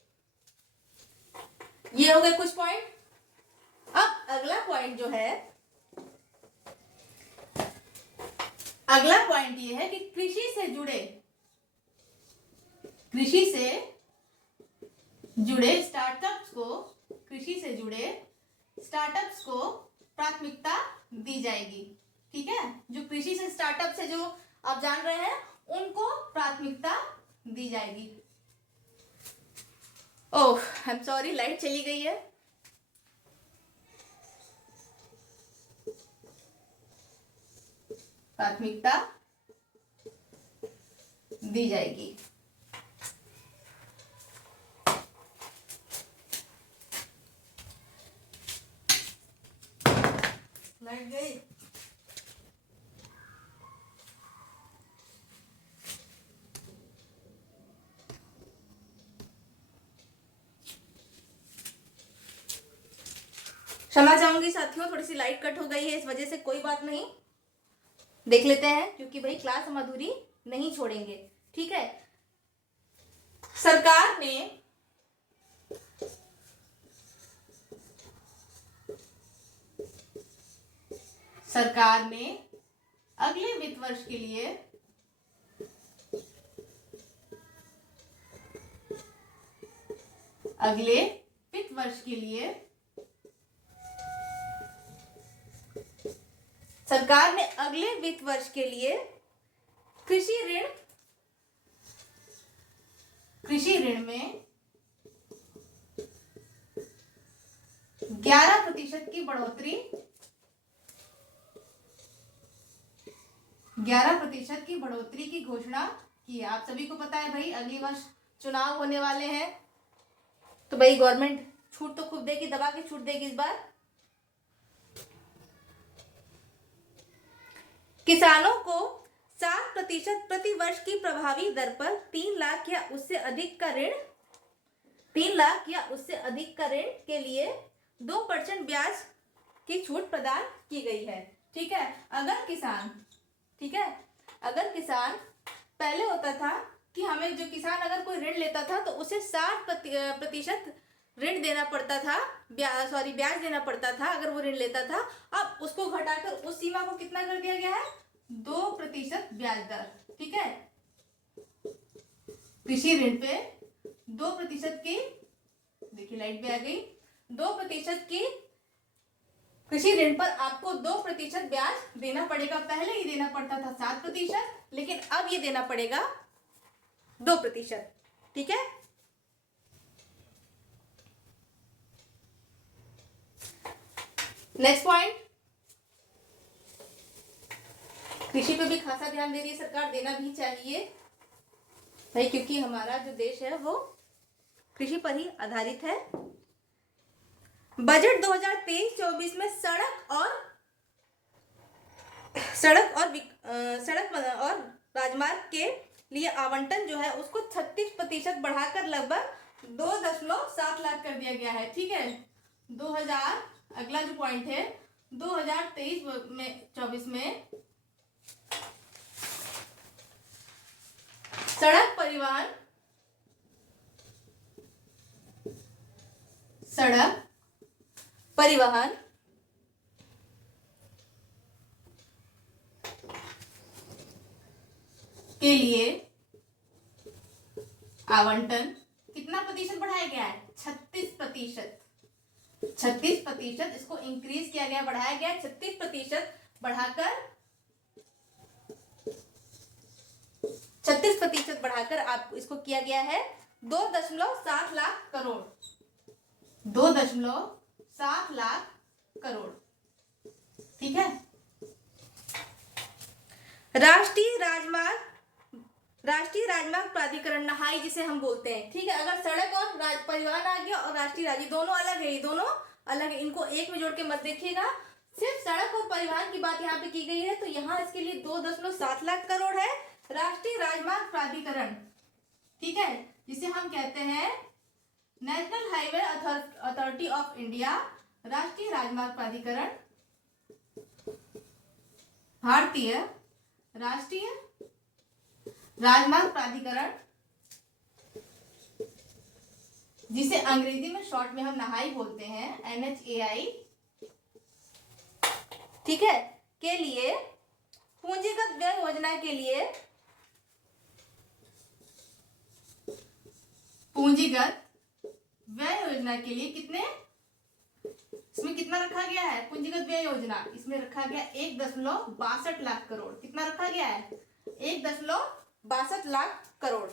ये हो गए कुछ पॉइंट। अब अगला पॉइंट जो है, अगला पॉइंट ये है कि कृषि से जुड़े स्टार्टअप्स को प्राथमिकता दी जाएगी, ठीक है। जो कृषि से स्टार्टअप से जो आप जान रहे हैं उनको प्राथमिकता दी जाएगी। ओह आई एम सॉरी, लाइट चली गई है। प्राथमिकता दी जाएगी। लाइट गई। क्षमा चाहूंगी साथियों, थोड़ी सी लाइट कट हो गई है, इस वजह से कोई बात नहीं, देख लेते हैं, क्योंकि भाई क्लास हम अधूरी नहीं छोड़ेंगे, ठीक है। सरकार ने अगले वित्त वर्ष के लिए अगले वित्त वर्ष के लिए सरकार ने अगले वित्त वर्ष के लिए कृषि ऋण में 11% की बढ़ोतरी 11% की बढ़ोतरी की घोषणा की है। आप सभी को पता है भाई अगले वर्ष चुनाव होने वाले हैं, तो भाई गवर्नमेंट छूट तो खूब देगी, दबा के छूट देगी इस बार। किसानों को 7% प्रति वर्ष की प्रभावी दर पर 3 लाख या उससे अधिक का ऋण 3 लाख या उससे अधिक का ऋण के लिए 2% ब्याज की छूट प्रदान की गई है। ठीक है, अगर किसान पहले होता था कि हमें जो किसान अगर कोई ऋण लेता था तो उसे 60% ऋण देना पड़ता था, ब्याज देना पड़ता था अगर वो ऋण लेता था। अब उसको घटाकर उस सीमा को कितना कर दिया गया है, 2% ब्याज दर। ठीक है, कृषि ऋण पे 2% की, देखिए लाइट भी आ गई, 2% की कृषि ऋण पर आपको 2% ब्याज देना पड़ेगा। पहले ही देना पड़ता था 7%, लेकिन अब ये देना पड़ेगा 2%। ठीक है, नेक्स्ट पॉइंट, कृषि पे भी खासा ध्यान दे रही है सरकार, देना भी चाहिए भाई, क्योंकि हमारा जो देश है वो कृषि पर ही आधारित है। बजट 2023-24 में सड़क और राजमार्ग के लिए आवंटन जो है उसको 36% बढ़ाकर लगभग 2.7 लाख कर दिया गया है। ठीक है, अगला जो पॉइंट है 2023-24 में सड़क परिवहन के लिए आवंटन कितना प्रतिशत बढ़ाया गया है, 36%। 36% इसको इंक्रीज किया गया, बढ़ाया गया 36% बढ़ाकर 36% बढ़ाकर आप इसको किया गया है 2.7 लाख करोड़। 2.7 लाख करोड़। ठीक है, राष्ट्रीय राजमार्ग प्राधिकरण, नहाई जिसे हम बोलते हैं। ठीक है, अगर सड़क और परिवहन आ गया और राष्ट्रीय राज्य दोनों अलग है, ये दोनों अलग है, इनको एक में जोड़ के मत देखिएगा। सिर्फ सड़क और परिवहन की बात यहाँ पे की गई है, तो यहाँ इसके लिए 2.7 लाख करोड़ है। राष्ट्रीय राजमार्ग प्राधिकरण, ठीक है, जिसे हम कहते हैं national highway authority of India, राष्ट्रीय राजमार्ग प्राधिकरण, भारतीय राष्ट्रीय राजमार्ग प्राधिकरण, जिसे अंग्रेजी में शॉर्ट में हम नहाई बोलते हैं, NHAI, ठीक है, के लिए पूंजीगत व्यय योजना के लिए कितने, इसमें कितना रखा गया है पूंजीगत व्यय योजना, इसमें रखा गया 1.62 लाख करोड़। कितना रखा गया है, 1.62 लाख करोड़।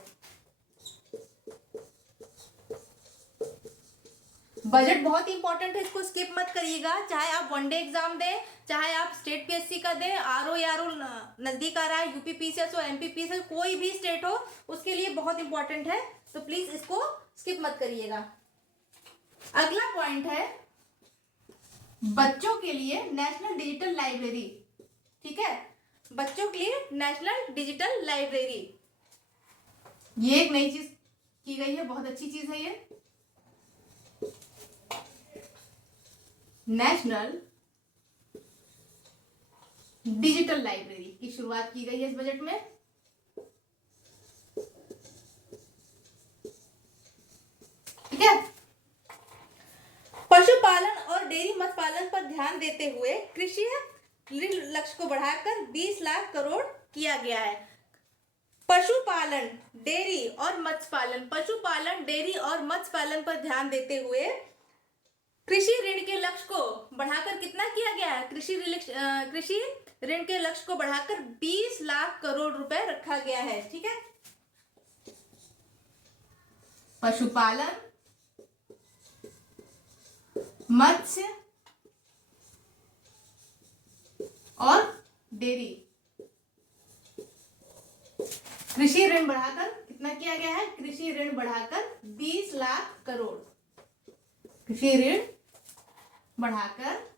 बजट बहुत इंपॉर्टेंट है, इसको स्किप मत करिएगा। चाहे आप वनडे एग्जाम दें, चाहे आप स्टेट PSC का दें, RO नजदीक आ रहा है, UPPCS हो, MPPCS, कोई भी स्टेट हो, उसके लिए बहुत इंपॉर्टेंट है, तो प्लीज इसको स्किप मत करिएगा। अगला पॉइंट है बच्चों के लिए नेशनल डिजिटल लाइब्रेरी। ठीक है, बच्चों के लिए नेशनल डिजिटल लाइब्रेरी, ये एक नई चीज की गई है, बहुत अच्छी चीज है ये। नेशनल डिजिटल लाइब्रेरी की शुरुआत की गई है इस बजट में। ठीक है, पशुपालन और डेयरी मत्स्य पालन पर ध्यान देते हुए कृषि ऋण लक्ष्य को बढ़ाकर 20 लाख करोड़ किया गया है। पशुपालन, डेयरी और मत्स्य पालन, पशुपालन, डेयरी और मत्स्य पालन पर ध्यान देते हुए कृषि ऋण के लक्ष्य को बढ़ाकर कितना किया गया है? कृषि ऋण के लक्ष्य को बढ़ाकर 20 लाख करोड़ रुपए रखा गया है। ठीक है, पशुपालन, मत्स्य और डेयरी, कृषि ऋण बढ़ाकर कितना किया गया है? कृषि ऋण बढ़ाकर 20 लाख करोड़, कृषि ऋण बढ़ाकर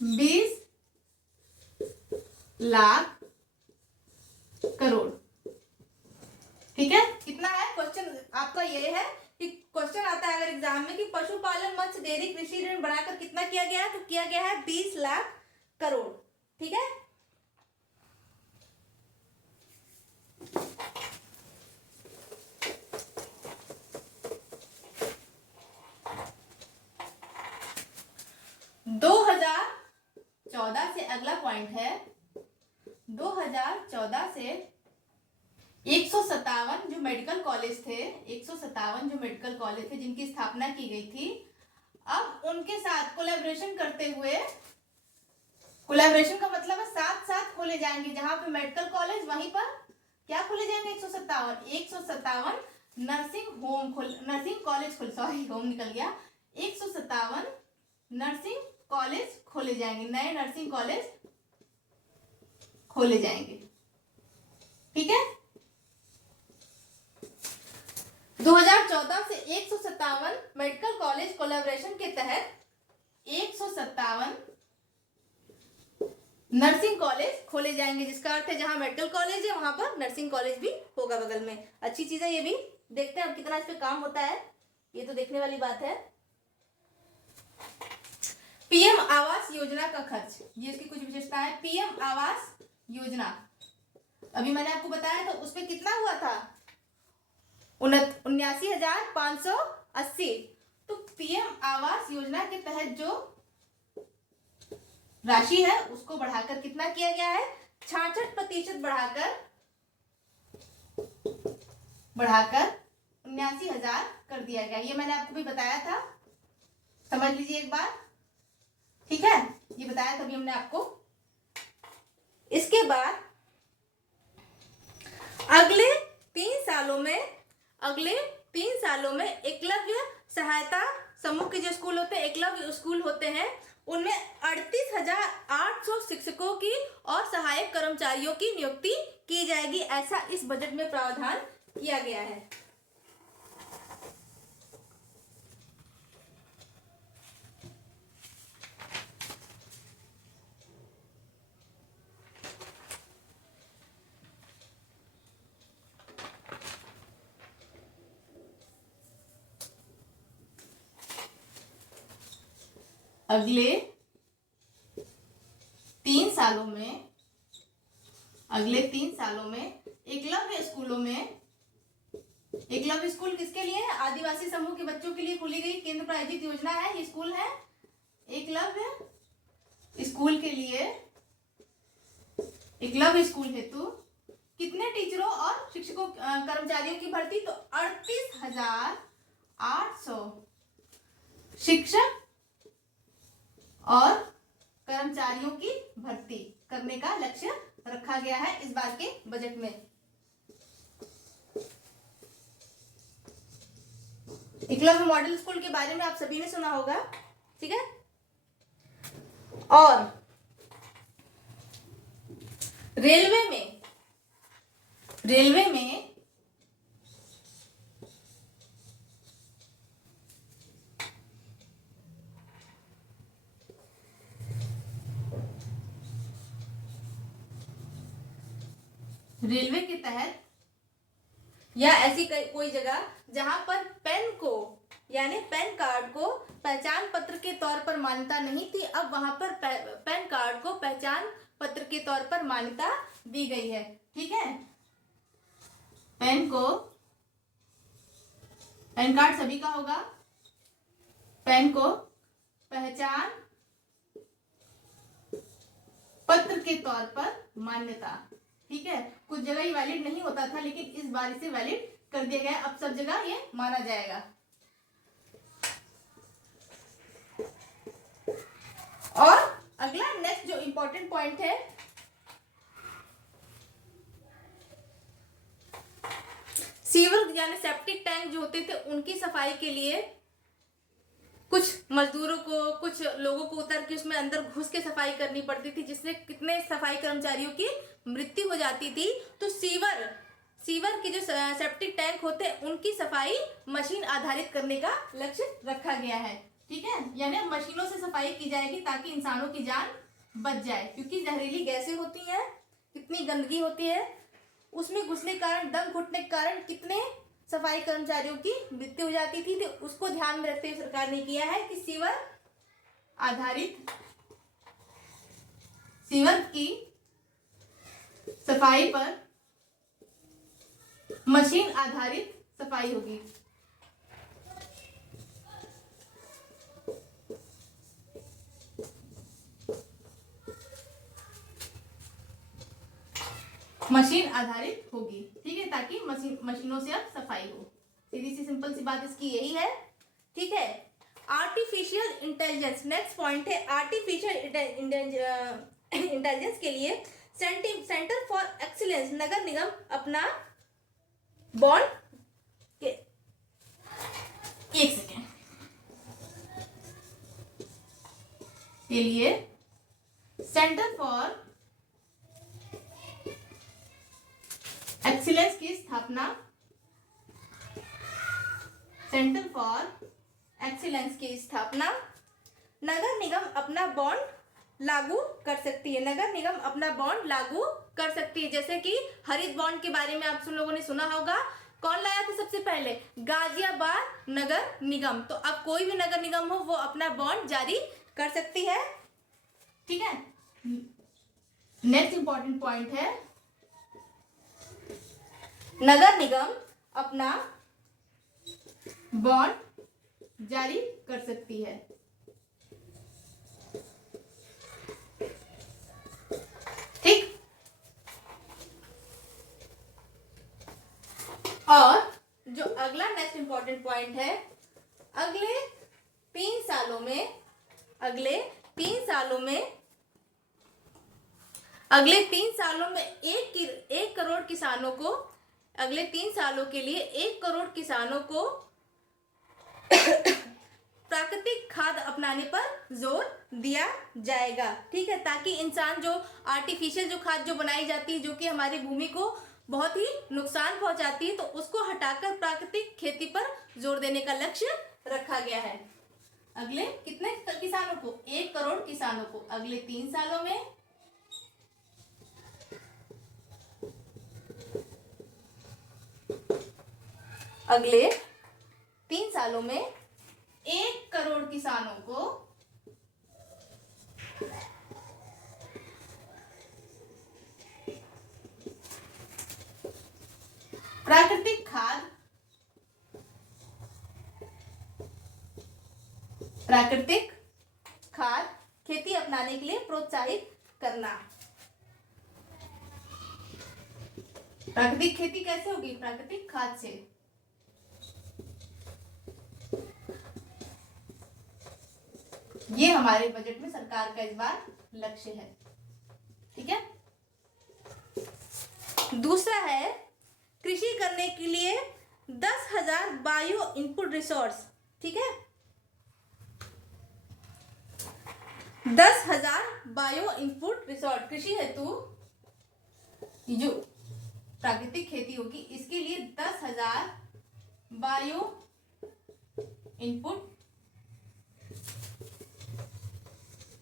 20 लाख करोड़। ठीक है, कितना है? क्वेश्चन आपका ये है कि क्वेश्चन आता है अगर एग्जाम में कि पशुपालन, मत्स्य, डेयरी, कृषि ऋण बढ़ाकर कितना किया गया है, तो किया गया है 20 लाख करोड़। ठीक है, दो 2014 से अगला पॉइंट है। 2014 से 157 जो मेडिकल कॉलेज थे, 157 जो मेडिकल कॉलेज थे जिनकी स्थापना की गई थी, अब उनके साथ कोलैबोरेशन करते हुए, कोलैबोरेशन का मतलब है साथ साथ खोले जाएंगे, जहां पे मेडिकल कॉलेज वहीं पर क्या खोले जाएंगे? 157 नर्सिंग कॉलेज होम निकल गया, 157 नर्सिंग कॉलेज खोले जाएंगे, नए नर्सिंग कॉलेज खोले जाएंगे। ठीक है, 2014 से 157 मेडिकल कॉलेज कोलैबोरेशन के तहत 157 नर्सिंग कॉलेज खोले जाएंगे, जिसका अर्थ है जहां मेडिकल कॉलेज है वहां पर नर्सिंग कॉलेज भी होगा बगल में। अच्छी चीज है ये भी। देखते हैं अब कितना इस पे काम होता है, ये तो देखने वाली बात है। पीएम आवास योजना का खर्च, ये इसकी कुछ विशेषता है। पीएम आवास योजना अभी मैंने आपको बताया था, उस पे कितना हुआ था? 79,580। तो पीएम आवास योजना के तहत जो राशि है उसको बढ़ाकर कितना किया गया है? 66% बढ़ाकर 79,000 कर दिया गया। ये मैंने आपको भी बताया था, समझ लीजिए एक बार। ठीक है, ये बताया तभी हमने आपको। इसके बाद अगले 3 सालों में एकलव्य सहायता समूह के जो स्कूल होते हैं, एकलव्य स्कूल होते हैं, उनमें 38,800 शिक्षकों की और सहायक कर्मचारियों की नियुक्ति की जाएगी, ऐसा इस बजट में प्रावधान किया गया है। अगले 3 सालों में एकलव्य स्कूल किसके लिए है? आदिवासी समूह के बच्चों के लिए खुली गई केंद्र प्रायोजित योजना है। ये स्कूल है एकलव्य स्कूल के लिए। एकलव्य स्कूल हेतु कितने टीचरों और शिक्षकों कर्मचारियों की भर्ती? तो 38,800 शिक्षक और कर्मचारियों की भर्ती करने का लक्ष्य रखा गया है इस बार के बजट में। एकलव्य मॉडल स्कूल के बारे में आप सभी ने सुना होगा। ठीक है, और रेलवे में रेलवे के तहत या ऐसी कोई जगह जहां पर पेन को यानी पैन कार्ड को पहचान पत्र के तौर पर मान्यता नहीं थी, अब वहां पर पैन कार्ड को पहचान पत्र के तौर पर मान्यता दी गई है। ठीक है, पैन कार्ड सभी का होगा, पैन को पहचान के तौर पर मान्यता। ठीक है, कुछ जगह ये वैलिड नहीं होता था, लेकिन इस बार इसे वैलिड कर दिया गया, अब सब जगह ये माना जाएगा। और अगला नेक्स्ट जो इंपॉर्टेंट पॉइंट है, सीवर यानी सेप्टिक टैंक जो होते थे उनकी सफाई के लिए कुछ मजदूरों को, कुछ लोगों को उतर के उसमें अंदर घुस के सफाई करनी पड़ती थी, जिससे कितने सफाई कर्मचारियों की मृत्यु हो जाती थी। तो सीवर के जो सेप्टिक टैंक होते हैं उनकी सफाई मशीन आधारित करने का लक्ष्य रखा गया है। ठीक है, यानी मशीनों से सफाई की जाएगी ताकि इंसानों की जान बच जाए, क्योंकि जहरीली गैसें होती हैं, कितनी गंदगी होती है, उसमें घुसने के कारण, दम घुटने के कारण कितने सफाई कर्मचारियों की मृत्यु हो जाती थी। तो उसको ध्यान में रखते हुए सरकार ने किया है कि सीवर की सफाई पर मशीन आधारित सफाई होगी। मशीन आधारित होगी, ठीक है, ताकि मशीनों से अब सफाई हो। सीधी सी सिंपल सी बात इसकी यही है। ठीक है, आर्टिफिशियल इंटेलिजेंस नेक्स्ट पॉइंट है। आर्टिफिशियल इंटेलिजेंस के लिए सेंटर फॉर एक्सीलेंस नगर निगम अपना बॉन्ड के एक सेकेंड के लिए सेंटर फॉर एक्सीलेंस की स्थापना, सेंटर फॉर एक्सीलेंस की स्थापना नगर निगम अपना बॉन्ड लागू कर सकती है। नगर निगम अपना बॉन्ड लागू कर सकती है, जैसे कि हरित बॉन्ड के बारे में आप सब लोगों ने सुना होगा। कौन लाया था सबसे पहले? गाजियाबाद नगर निगम। तो अब कोई भी नगर निगम हो वो अपना बॉन्ड जारी कर सकती है। ठीक है, नेक्स्ट इंपॉर्टेंट पॉइंट है, नगर निगम अपना बॉन्ड जारी कर सकती है। ठीक, और जो अगला नेक्स्ट इंपॉर्टेंट पॉइंट है, अगले 3 सालों में एक करोड़ किसानों को, अगले 3 सालों के लिए 1 करोड़ किसानों को प्राकृतिक खाद अपनाने पर जोर दिया जाएगा। ठीक है, ताकि इंसान जो आर्टिफिशियल जो खाद जो बनाई जाती है, जो कि हमारी भूमि को बहुत ही नुकसान पहुंचाती है, तो उसको हटाकर प्राकृतिक खेती पर जोर देने का लक्ष्य रखा गया है। अगले कितने किसानों को? 1 करोड़ किसानों को अगले 3 सालों में अगले 3 सालों में 1 करोड़ किसानों को प्राकृतिक खाद खेती अपनाने के लिए प्रोत्साहित करना। प्राकृतिक खेती कैसे होगी? प्राकृतिक खाद से। ये हमारे बजट में सरकार का इस बार लक्ष्य है। ठीक है, दूसरा है कृषि करने के लिए 10,000 बायो इनपुट रिसोर्स। ठीक है, 10,000 बायो इनपुट रिसोर्स कृषि हेतु जो प्राकृतिक खेती होगी इसके लिए 10,000 bio input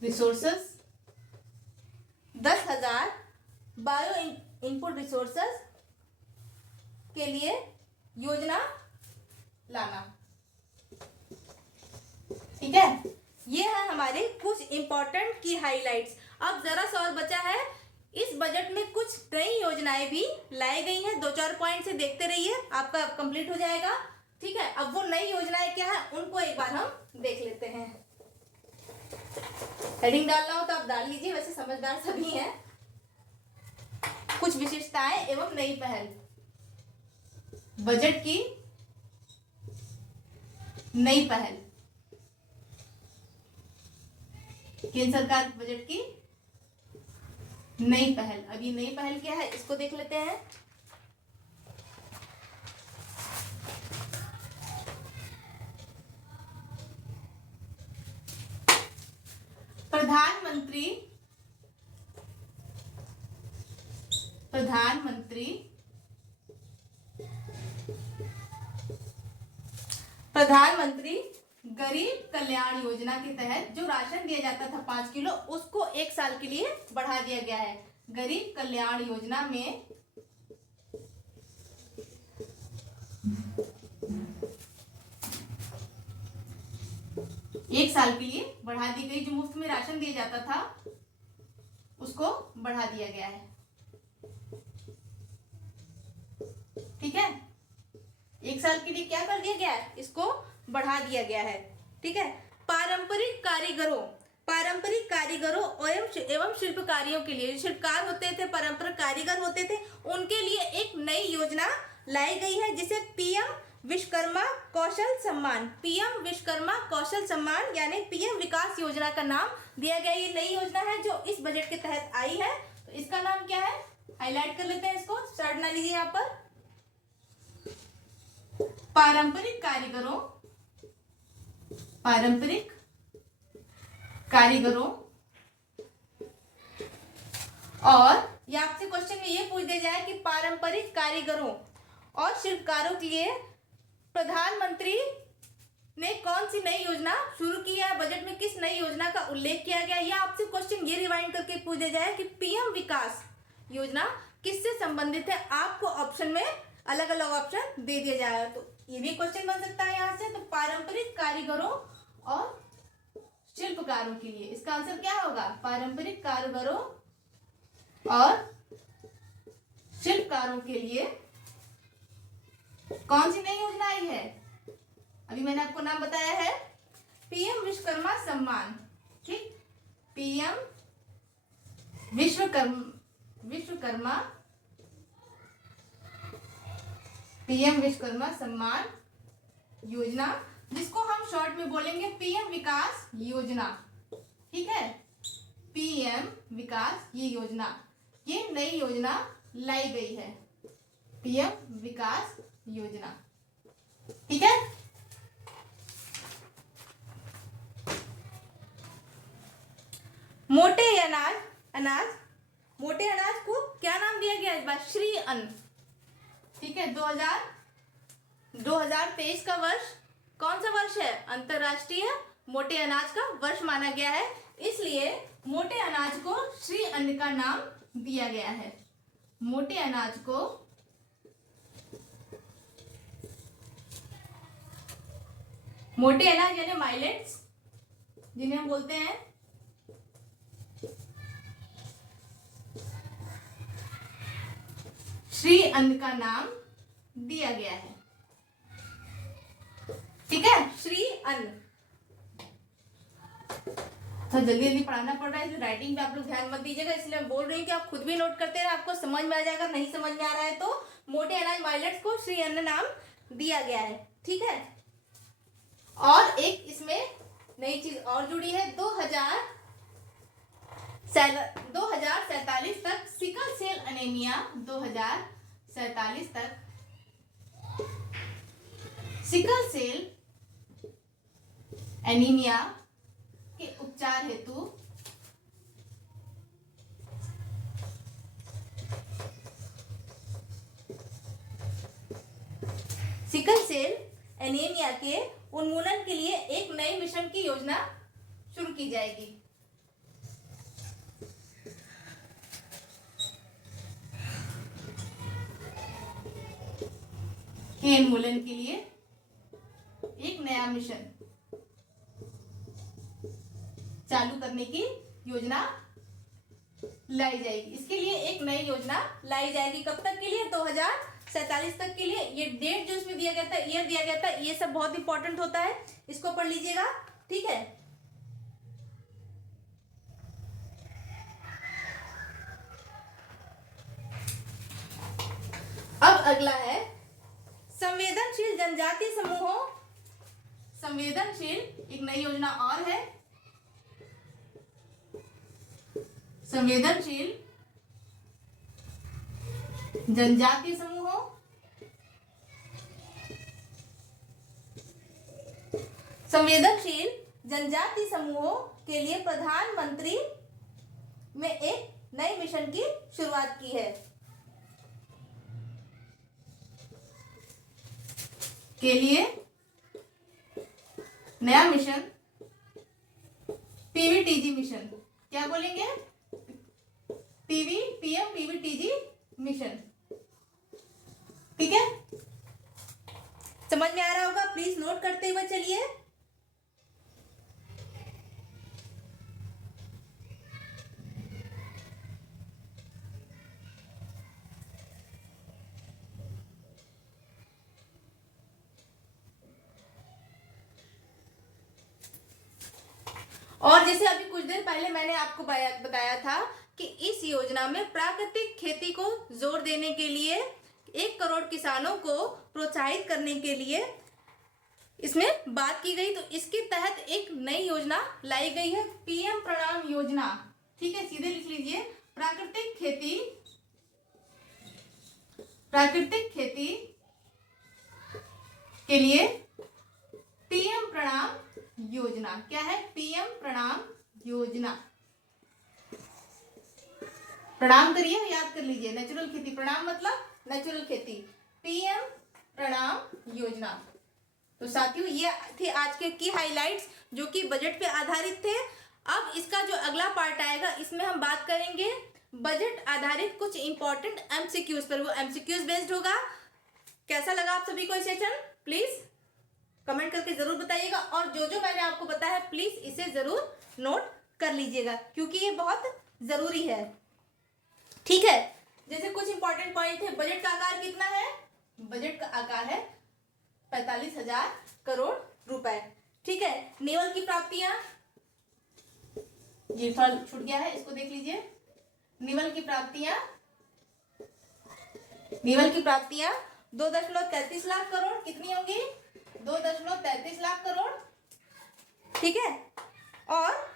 resources, 10,000 bio input resources के लिए योजना लाना। ठीक है, ये है हमारे कुछ इंपॉर्टेंट की हाइलाइट्स। अब जरा सा और बचा है, इस बजट में कुछ नई योजनाएं भी लाई गई हैं। 2-4 पॉइंट से देखते रहिए, आपका कंप्लीट हो जाएगा। ठीक है, अब वो नई योजनाएं क्या है उनको एक बार हम देख लेते हैं। हेडिंग डालना हो तो आप डाल लीजिए, वैसे समझदार सभी हैं। कुछ विशेषताएं एवं नई पहल। बजट की नई पहल, केंद्र सरकार बजट की नई पहल। अब ये नई पहल क्या है इसको देख लेते हैं। प्रधानमंत्री गरीब कल्याण योजना के तहत जो राशन दिया जाता था 5 किलो, उसको 1 साल के लिए बढ़ा दिया गया है। गरीब कल्याण योजना में 1 साल के लिए बढ़ा दी गई। जो मुफ्त में राशन दिया जाता था उसको बढ़ा दिया गया है। ठीक है, 1 साल के लिए क्या कर दिया गया है, इसको बढ़ा दिया गया है। ठीक है, पारंपरिक कारीगरों एवं शिल्पकारियों के लिए, शिल्पकार होते थे, पारंपरिक कारीगर होते थे, उनके लिए एक नई योजना लाई गई है जिसे पीएम विश्वकर्मा कौशल सम्मान, पीएम विश्वकर्मा कौशल सम्मान यानी पीएम विकास योजना का नाम दिया गया। ये नई योजना है जो इस बजट के तहत आई है। तो इसका नाम क्या है, हाईलाइट कर लेते हैं इसको, स्टार्ट ना लीजिए यहाँ पर। पारंपरिक कारीगरों और या आपसे क्वेश्चन में ये पूछ दिया जाए कि पारंपरिक कारीगरों और शिल्पकारों के लिए प्रधानमंत्री ने कौन सी नई योजना शुरू की है, बजट में किस नई योजना का उल्लेख किया गया, या आपसे क्वेश्चन ये रिवाइंड करके पूछ दिया जाए कि पीएम विकास योजना किससे संबंधित है, आपको ऑप्शन में अलग अलग ऑप्शन दे दिया जाएगा। तो ये भी क्वेश्चन बन सकता है यहाँ से। तो पारंपरिक कारीगरों और शिल्पकारों के लिए इसका आंसर क्या होगा, पारंपरिक कारीगरों और शिल्पकारों के लिए कौन सी नई योजना आई है। अभी मैंने आपको नाम बताया है, पीएम विश्वकर्मा सम्मान। ठीक, पीएम विश्वकर्मा सम्मान योजना, जिसको हम शॉर्ट में बोलेंगे पीएम विकास योजना। ठीक है, पीएम विकास ये योजना, ये नई योजना लाई गई है, पीएम विकास योजना। ठीक है, मोटे अनाज को क्या नाम दिया गया इस बार, श्री अन्न। ठीक है, 2023 का वर्ष कौन सा वर्ष है, अंतरराष्ट्रीय मोटे अनाज का वर्ष माना गया है, इसलिए मोटे अनाज को श्री अन्न का नाम दिया गया है। मोटे अनाज को मोटे अनाज यानी माइलेट्स जिन्हें हम बोलते हैं, श्री अन्न का नाम दिया गया है। ठीक है, श्री अन्न। तो जल्दी जल्दी पढ़ाना पड़ रहा है, इसलिए राइटिंग पे आप लोग ध्यान मत दीजिएगा, इसलिए मैं बोल रही हूँ कि आप खुद भी नोट करते रहे, आपको समझ में आ जाएगा। नहीं समझ में आ रहा है तो मोटे अनाज माइलेट्स को श्री अन्न नाम दिया गया है। ठीक है, और एक इसमें नई चीज और जुड़ी है, 2047 तक सिकल सेल एनीमिया, 2047 तक सिकल सेल एनीमिया के उपचार हेतु सिकल सेल एनीमिया के उन्मूलन के लिए एक नए मिशन की योजना शुरू की जाएगी। के उन्मूलन के लिए एक नया मिशन चालू करने की योजना लाई जाएगी। इसके लिए एक नई योजना लाई जाएगी, कब तक के लिए, 2047 तक के लिए। ये डेट जो इसमें दिया गया था, ईयर दिया गया था, ये सब बहुत इंपॉर्टेंट होता है, इसको पढ़ लीजिएगा। ठीक है, अगला है संवेदनशील जनजाति समूहों, संवेदनशील एक नई योजना और है, संवेदनशील जनजातीय समूहों, संवेदनशील जनजाति समूहों के लिए प्रधानमंत्री में एक नए मिशन की शुरुआत की है, के लिए नया मिशन, पीवीटीजी मिशन, क्या बोलेंगे, पीएम पीवीटीजी मिशन। ठीक है, समझ में आ रहा होगा, प्लीज नोट करते हुए चलिए। और जैसे अभी कुछ देर पहले मैंने आपको बताया था कि इस योजना में प्राकृतिक खेती को जोर देने के लिए 1 करोड़ किसानों को प्रोत्साहित करने के लिए इसमें बात की गई, तो इसके तहत एक नई योजना लाई गई है, पीएम प्रणाम योजना। ठीक है, सीधे लिख लीजिए, प्राकृतिक खेती के लिए पीएम प्रणाम योजना। क्या है, पीएम प्रणाम योजना। प्रणाम करिए, याद कर लीजिए, नेचुरल खेती, प्रणाम मतलब नेचुरल खेती, पीएम प्रणाम योजना। तो साथियों, ये थे आज के की हाइलाइट्स जो कि बजट पे आधारित थे। अब इसका जो अगला पार्ट आएगा, इसमें हम बात करेंगे बजट आधारित कुछ इंपॉर्टेंट एमसीक्यूज पर। वो एमसीक्यूज बेस्ड होगा। कैसा लगा आप सभी को ये सेशन, प्लीज कमेंट करके जरूर बताइएगा। और जो जो मैंने आपको बताया है, प्लीज इसे जरूर नोट कर लीजिएगा, क्योंकि ये बहुत जरूरी है। ठीक है, जैसे कुछ इंपॉर्टेंट पॉइंट है। बजट का आकार कितना है, बजट का आकार है 45,000 करोड़ रुपए। ठीक है, नेवल की प्राप्तियां, ये फल छूट गया है, इसको देख लीजिए। नेवल की प्राप्तियां 2.33 लाख करोड़, कितनी होंगी, 2.33 लाख करोड़। ठीक है, और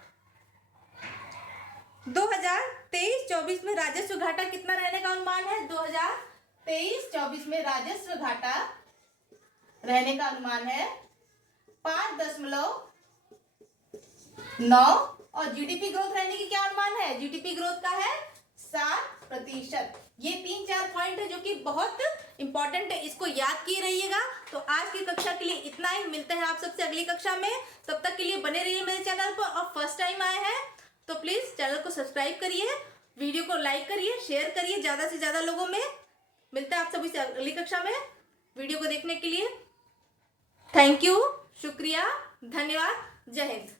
2023-24 में राजस्व घाटा कितना रहने का अनुमान है, 2023-24 में राजस्व घाटा रहने का अनुमान है 5.9, और जीडीपी ग्रोथ रहने की क्या अनुमान है, जीडीपी ग्रोथ का है 7%। ये 3-4 पॉइंट है जो कि बहुत इंपॉर्टेंट है, इसको याद किए रहिएगा। तो आज की कक्षा के लिए इतना ही, मिलते हैं आप सबसे अगली कक्षा में। तब तक के लिए बने रहिए मेरे चैनल पर, और फर्स्ट टाइम आए हैं तो प्लीज चैनल को सब्सक्राइब करिए, वीडियो को लाइक करिए, शेयर करिए ज्यादा से ज्यादा लोगों में। मिलते हैं आप सभी से अगली कक्षा में। वीडियो को देखने के लिए थैंक यू, शुक्रिया, धन्यवाद, जय हिंद।